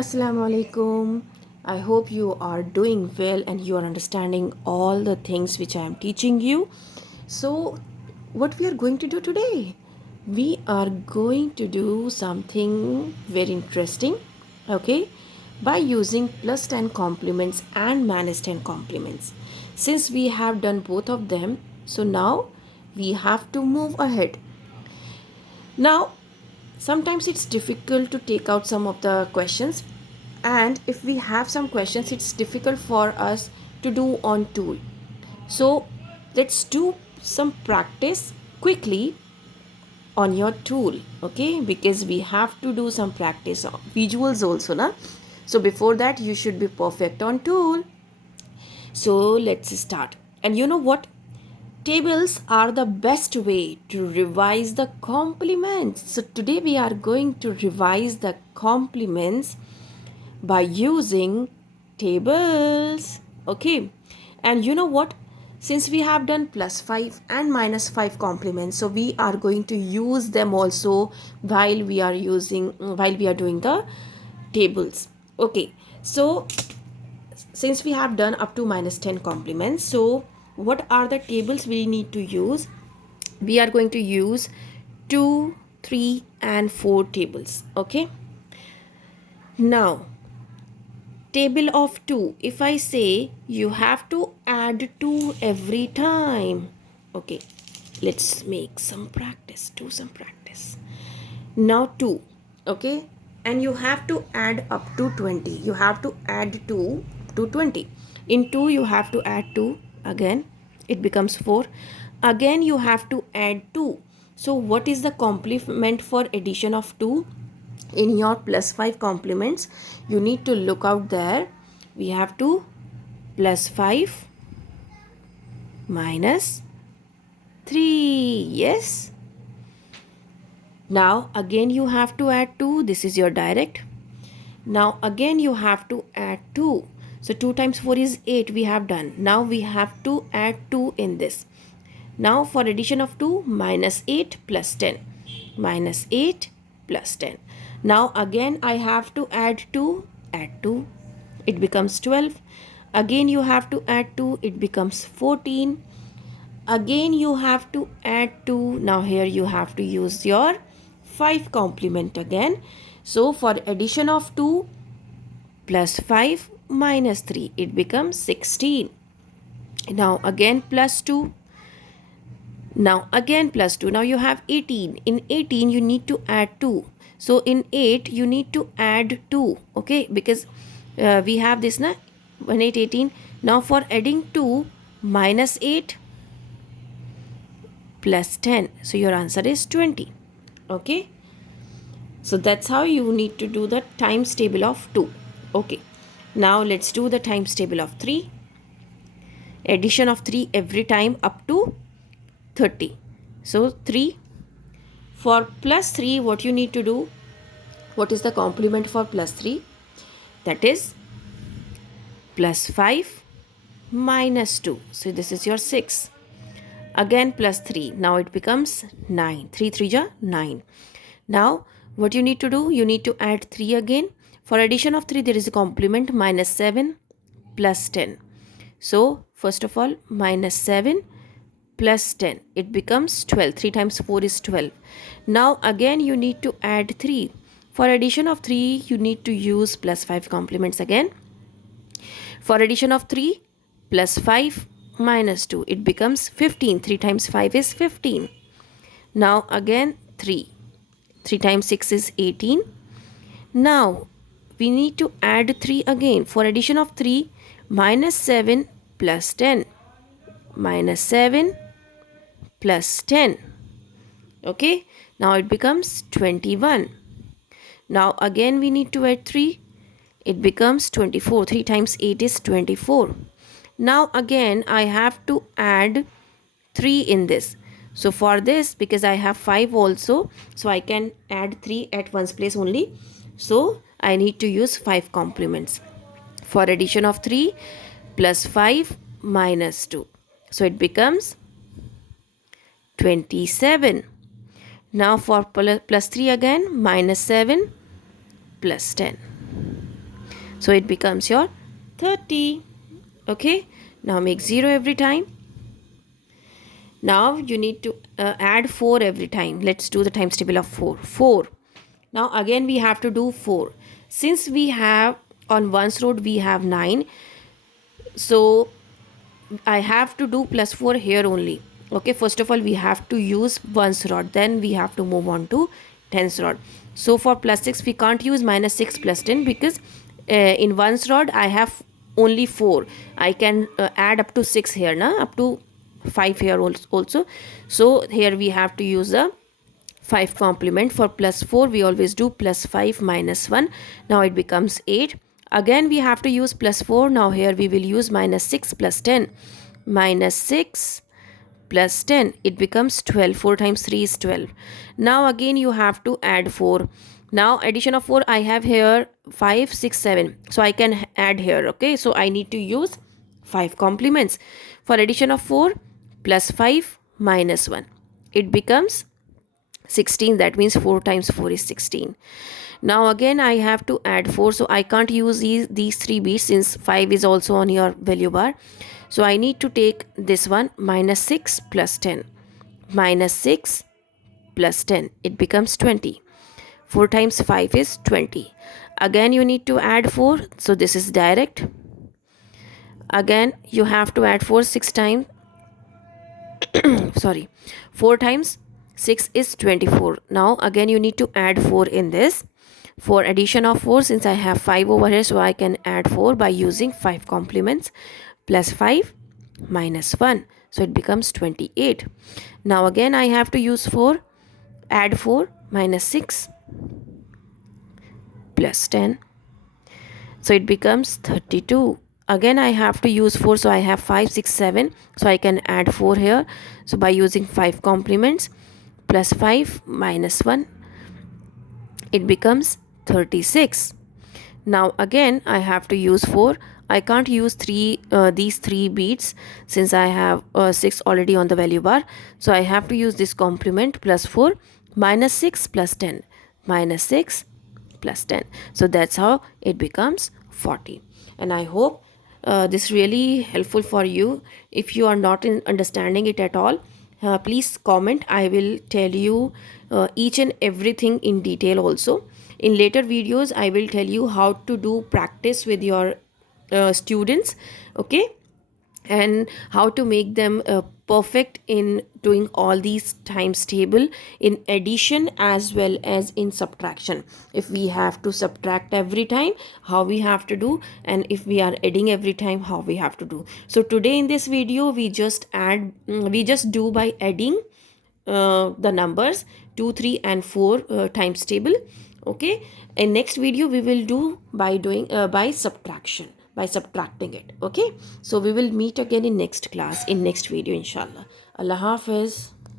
Assalamu alaikum. I hope you are doing well and you are understanding all the things which I am teaching you. So, what we are going to do today? We are going to do something very interesting, okay, by using plus 10 complements and minus 10 complements. Since we have done both of them, so now we have to move ahead. Now, sometimes it's difficult to take out some of the questions, and if we have some questions it's difficult for us to do on tool. So let's do some practice quickly on your tool, okay, because we have to do some practice on visuals also na. So before that you should be perfect on tool. So let's start. And you know what, tables are the best way to revise the complements. So today we are going to revise the complements by using tables. Okay. And you know what? Since we have done plus 5 and minus 5 complements, so we are going to use them also while we are doing the tables. Okay. So since we have done up to minus 10 complements, so what are the tables we need to use? We are going to use 2, 3 and 4 tables. Okay. Now table of 2, if I say you have to add 2 every time. Okay, let's make some practice, do some practice. Now 2, okay, and you have to add up to 20. You have to add 2 to 20. In 2 you have to add 2 again, it becomes 4. Again you have to add 2. So what is the complement for addition of 2? In your plus 5 complements you need to look out there. We have to plus 5 minus 3. Yes, now again you have to add 2. This is your direct. Now again you have to add 2. So 2 times 4 is 8 we have done. Now we have to add 2 in this. Now for addition of 2, minus 8 plus 10. Minus 8 plus 10. Now again I have to add 2. Add 2. It becomes 12. Again you have to add 2. It becomes 14. Again you have to add 2. Now here you have to use your 5 complement again. So for addition of 2 plus 5 minus 3, it becomes 16. Now again plus 2. Now again plus 2. Now you have 18. In 18 you need to add 2. So in 8 you need to add 2. Okay, because we have this na 1 8 18. Now for adding 2, minus 8 plus 10. So your answer is 20. Okay. So that's how you need to do the times table of 2. Okay. Now let's do the times table of 3. Addition of 3 every time up to 30. So 3. For plus 3, what you need to do? What is the complement for plus 3? That is plus 5 minus 2. So this is your 6. Again plus 3. Now it becomes 9. 3 3 ja 9. Now what you need to do? You need to add 3 again. For addition of 3 there is a complement, minus 7 plus 10. So first of all minus 7 plus 10. It becomes 12. 3 times 4 is 12. Now again you need to add 3. For addition of 3 you need to use plus 5 complements again. For addition of 3 plus 5 minus 2, it becomes 15. 3 times 5 is 15. Now again 3. 3 times 6 is 18. Now we need to add 3 again. For addition of 3, minus 7 plus 10. Minus 7 plus 10. Okay, now it becomes 21. Now again we need to add 3. It becomes 24. 3 times 8 is 24. Now again I have to add 3 in this. So for this, because I have 5 also, so I can add 3 at one's place only. So I need to use 5 complements. For addition of 3 plus 5 minus 2. So it becomes 27. Now for plus 3 again, minus 7 plus 10. So it becomes your 30. Okay, now make 0 every time. Now you need to add 4 every time. Let's do the times table of 4. 4. Now again we have to do 4. Since we have on ones road we have 9, so I have to do plus 4 here only. Okay, first of all we have to use ones rod, then we have to move on to tens rod. So for plus 6 we can't use minus 6 plus 10 because in ones rod I have only 4. I can add up to 6 here, na, up to 5 here also. So here we have to use a 5 complement. For plus 4 we always do plus 5 minus 1. Now it becomes 8. Again we have to use plus 4. Now here we will use minus 6 plus 10. Minus 6 plus 10. It becomes 12. 4 times 3 is 12. Now again you have to add 4. Now addition of 4 I have here 5, 6, 7. So I can add here. Okay. So I need to use 5 complements. For addition of 4 plus 5 minus 1. It becomes 16. That means 4 times 4 is 16. Now again I have to add 4. So I can't use these 3 beats since 5 is also on your value bar. So I need to take this one, minus 6 plus 10. Minus 6 plus 10. It becomes 20. 4 times 5 is 20. Again you need to add 4. So this is direct. Again you have to add 4 6 times. Sorry. 4 times 6 is 24. Now again you need to add 4 in this. For addition of 4, since I have 5 over here, so I can add 4 by using 5 complements. Plus 5 minus 1. So it becomes 28. Now again I have to use 4. Add 4 minus 6 plus 10. So it becomes 32. Again I have to use 4. So I have 5, 6, 7. So I can add 4 here. So by using 5 complements plus 5 minus 1. It becomes 36. Now again I have to use 4. I can't use these 3 beats since I have 6 already on the value bar. So I have to use this complement plus 4 minus 6 plus 10. Minus 6 plus 10. So that's how it becomes 40. And I hope this really helpful for you. If you are not understanding it at all, please comment. I will tell you each and everything in detail also. In later videos I will tell you how to do practice with your students, okay, and how to make them perfect in doing all these times table in addition as well as in subtraction. If we have to subtract every time, how we have to do, and if we are adding every time, how we have to do. So today in this video we just do by adding the numbers 2, 3 and 4 times table. Okay, in next video we will do by doing by subtraction, by subtracting it. Okay, so we will meet again in next class, in next video, inshallah. Allah Hafiz.